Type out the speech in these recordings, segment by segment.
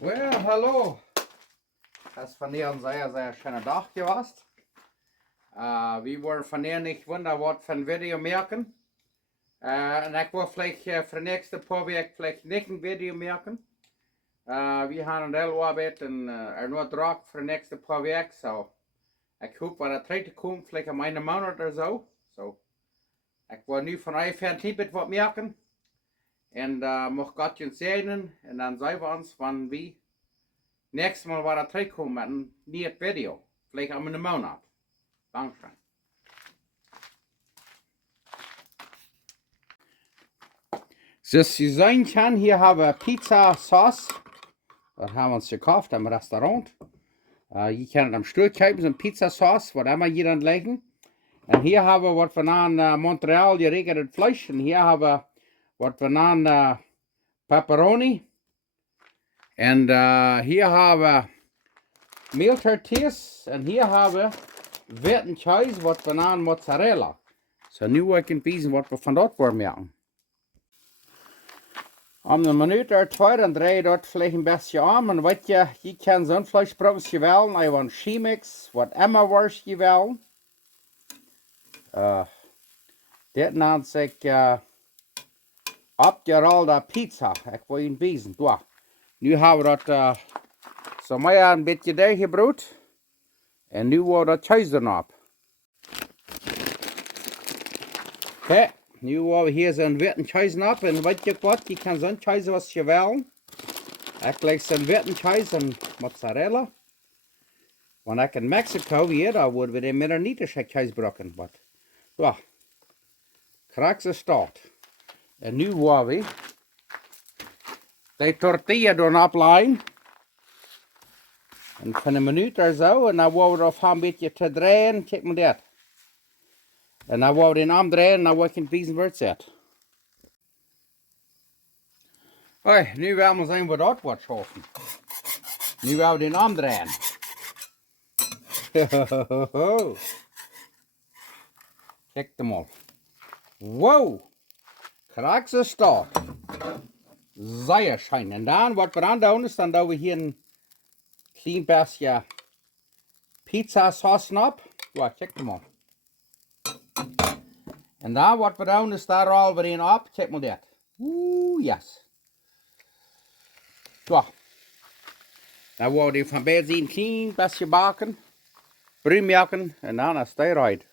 Well, hallo. Das ist von dir ein sehr, sehr schöner Tag gewesen. Wir wollen von dir nicht wundern, was für ein Video merken. Und ich will vielleicht für die nächste paar Wochen vielleicht nicht ein Video merken. Wir haben eine Arbeit und nur Druck für die nächste paar Wochen. So, ich hoffe, was der dritte kommt, vielleicht in einem Monat oder so. So, ich will nu von euch für ein Tippet was merken. Und mag Gott uns segnen. Und dann sehen wir uns, wann wir nächstes Mal war er terugkomen met een nieuw video. Vielleicht om een maand. Dankeschön. Zoals je zien kan, hier hebben we pizza sauce. Dat hebben we ons gekauft im Restaurant. Je kan het am Stuhl kopen, zo'n pizza sauce, wat immer je dan leggen. En hier hebben we wat we aan Montreal geregeld vlees. En hier hebben we wat we aan pepperoni. En hier hebben we meeltortillas. En hier hebben we witte kaas, wat we aan mozzarella. So nu wil ik wijzen wat we van dat worden maken. Om een minuut of twee, dan draai je dat vielleicht een beetje om. En weet je, je kan zo'n vleesbrokjes wel, je want chemix, wat immer was je wel. Dit noemt zich opgerolde pizza. Ik wil je wijzen. Nu hebben we dat zo maar een beetje doorgebroed. En nu wordt dat kaas erop. Oké. Nu hebben we hier zo'n witte kaas op. En weet je wat, je kan zo'n kaas als je wil. Ik leg zo'n witte kaas en mozzarella. Want ik in Mexico hier, daar worden we de minder niet kaas brokken. Maar ja, krijg ze staat. En nu hebben we de tortilla doen opleggen. En van een minuut of zo. En dan hebben we er een beetje te draaien. Kijk maar dat. En dan wil we den omdraaien en dan wil ik het wijzen waar het zit. Hoi, nu willen we zien wat dat wordt schaffen. Nu willen we den omdraaien. Kijk hem al. Wow! Krijg ze staat. Zeer schijn. En dan wat we dan doen is, dan doen we hier een klein beetje pizza sauce op. Ja, kijk hem al. En dan wat we doen is daar al weer in op. Kijk maar dat. Oeh, yes. Zo. Dan worden we van beide een klein beetje bakken. Bruin maken. En dan is het eruit.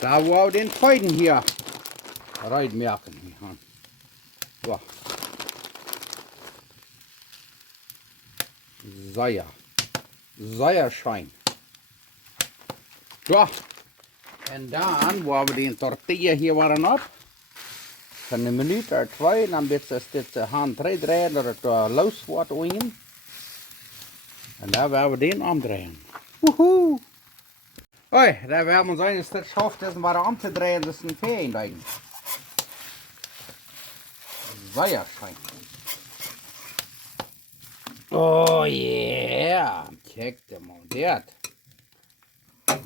Dan worden we den tweede hier eruit maken. Zo. Zeer. Zeer schijn. Zo. En dan worden we die tortilla hier waren op. Van een minuut of twee. En dan is dit hand draaien dat het los wordt in. En dan willen we die omdraaien. Woehoe! Hoi, dan willen we zijn dat het schaft is om om te draaien. Dat is een fijn ding. Zeer schijn. Oh yeah! Kijk maar dat.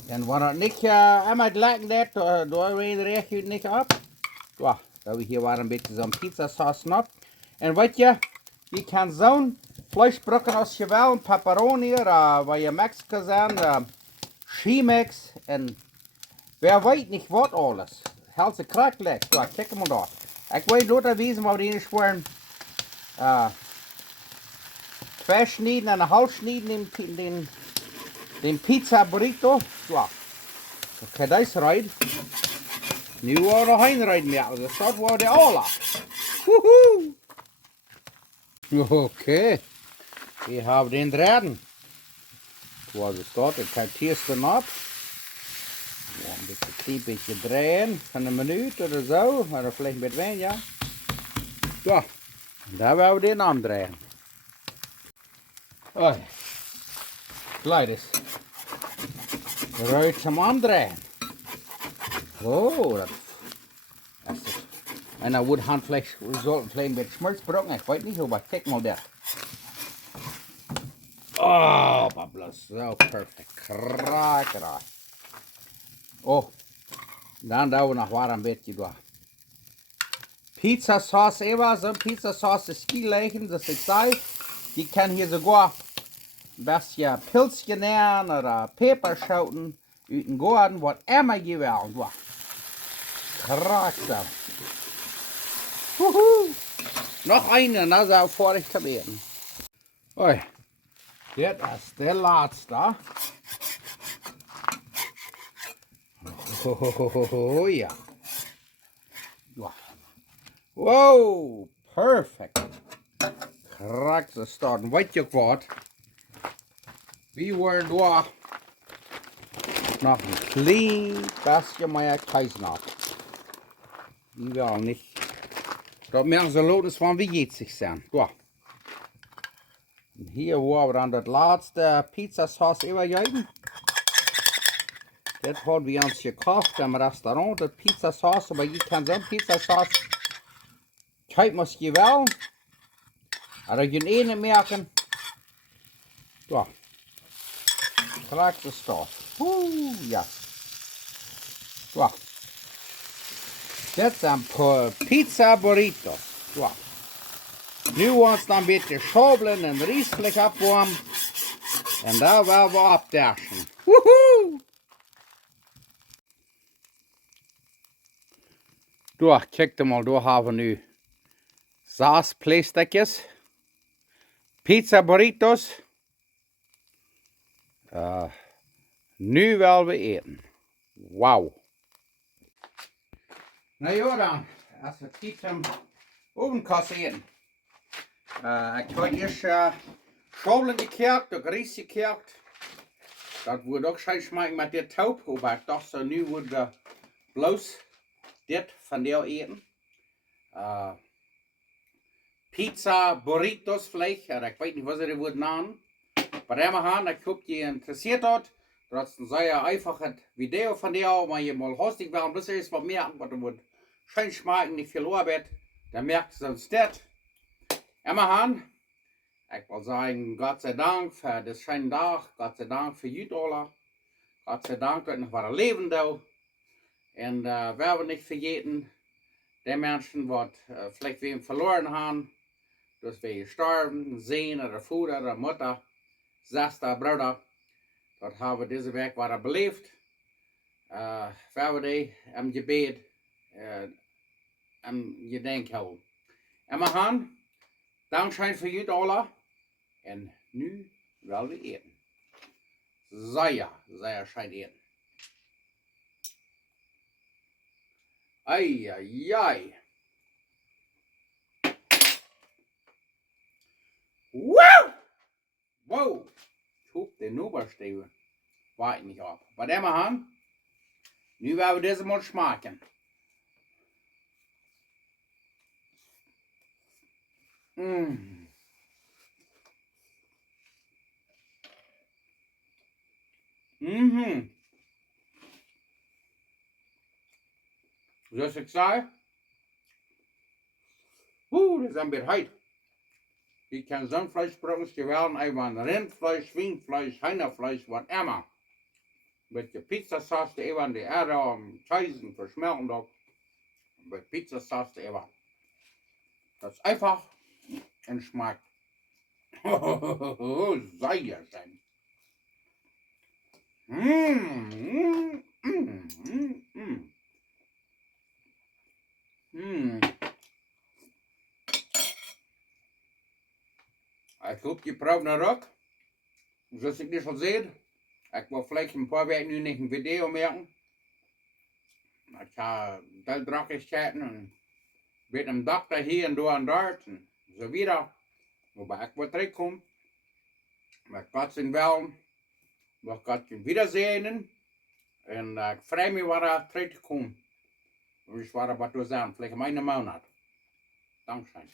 En wanneer het niet helemaal gelijk is, doen we de rechtje niet op. Ja, dan we hier waren een beetje zo'n pizza sauce op. En weet je, je kan zo'n vlees brokken als je wil, pepperoni, waar je Mexico zijn, chemix en wer weet niet wat alles. Heel ze krak ligt. Ja, kijk maar daar. Ik weet niet dat wezen, maar die is gewoon versnijden en een half snijden in den pizza burrito. Ja. Oké, dat is eruit. Nu worden we heen rijden met. Dus dat wordt alle. Woehoe. Oké. Hier hebben we den draden. Zoals het staat, ik ga het eerst erop. Ja, een klein beetje draaien. Van een minuut of zo. Of vielleicht een beetje wijn, ja. Ja. Daar willen we den omdraaien. Oh. Gelijk is. Eruit zum omdraaien. Oh, dat is het. En dan wordt handvlees resulten een beetje smeltsbrokken. Ik weet niet hoe, maar kijk maar dat. Oh, bablas, zo perfect. Kraak. Oh, dan doen we nog waar een beetje door. Pizzasauce immer, so Pizzasauce ist viel leggen, das ich sage. Die kann hier sogar ein bisschen Pilzchen nehmen oder Peperschoten uit den Garten, was immer je will. Krass. Noch eine, na so fertig zu werden. Oi, das ist der letzte. Oh ja. Wow, perfect. Krass, das staat. Weet je wat? We worden door nog een klein beetje meer Kaisernacht. Die wel niet. Dat merken ze loodens van wie jeet zich zijn. Door. En hier waar we dan dat laatste pizzasaus overgeven. Dat hadden we ons gekocht im Restaurant, dat pizzasaus. Maar je kan zo'n pizzasaus. Kijk misschien wel. Maar je ene merken. Door. Gelijk de stof. Ja. Door. Dit zijn pizza burritos. Door. Nu ons dan een beetje schobelen en rieselijk opwarmen. En daar willen we opdagen. Woehoe! Door, kijk maar, door hebben we nu sausplaatstukjes, pizza burritos. Nu willen we eten. Wauw. Nou ja dan, als we het hem ovenkast eten. Ik had eerst scholen gekert, ook ries gekert. Dat wordt ook schijn smaken met dit taub, maar ik dacht zo, nu wordt we bloos dit van jou eten. Pizza, burritos vielleicht, oder ich weiß nicht, was sie wohl nennen. Bei dem haben, ich hoffe, die interessiert hat. Trotzdem sei ja einfach ein Video von dir, aber je mal hostig werden, bis es was mehr, aber du wird schön schmecken, nicht viel Arbeit. Da merkt sonst das. Immer haben, ich will sagen, Gott sei Dank für das schöne Tag, Gott sei Dank für Jüdola, Gott sei Dank, dass noch was leben da. Und werden wir nicht vergeten, die Menschen, die vielleicht wem verloren haben, dass wir gestorben, Sehen oder Vater oder Mutter, Schwester, Bruder, dort haben wir diese Weg weiter belebt. Werden wir die im Gebet, im Gedenk houden. Immer han, Dankeschön für jullie alle. Und nu willen we eten. Sehr schön eten. Ai, ai, ai. Wow! Wow! Ich hoop den Obersteven. Weit nicht ab. Bei dem haben, nu werden wir diese mal schmecken. Mhm. Zoals ik zei, dat is een beetje heet. Je kan zo'n vleesbroodjes gewelden, even rindvlees, Schweinfleisch, Hühnerfleisch, wat immer. Met je pizzasaus even die Erde, Käse verschmelzen doch. Met pizzasaus even. Das ist einfach ein Geschmack. Sehr schön. Ik hoop je proeft naar ook. Zoals ik dit al zei. Ik wil vielleicht een paar weken nu niet een video maken. Ik ga veel drukjes en met een dokter hier en daar en dort en zo wieder. Wobei ik weer terugkom. Maar Gott zijn wel. Maar Gott zijn wiedersehen. En ik freue mich weer terug te komen. Und ich war aber zu sagen, vielleicht in einem Monat. Dankeschön.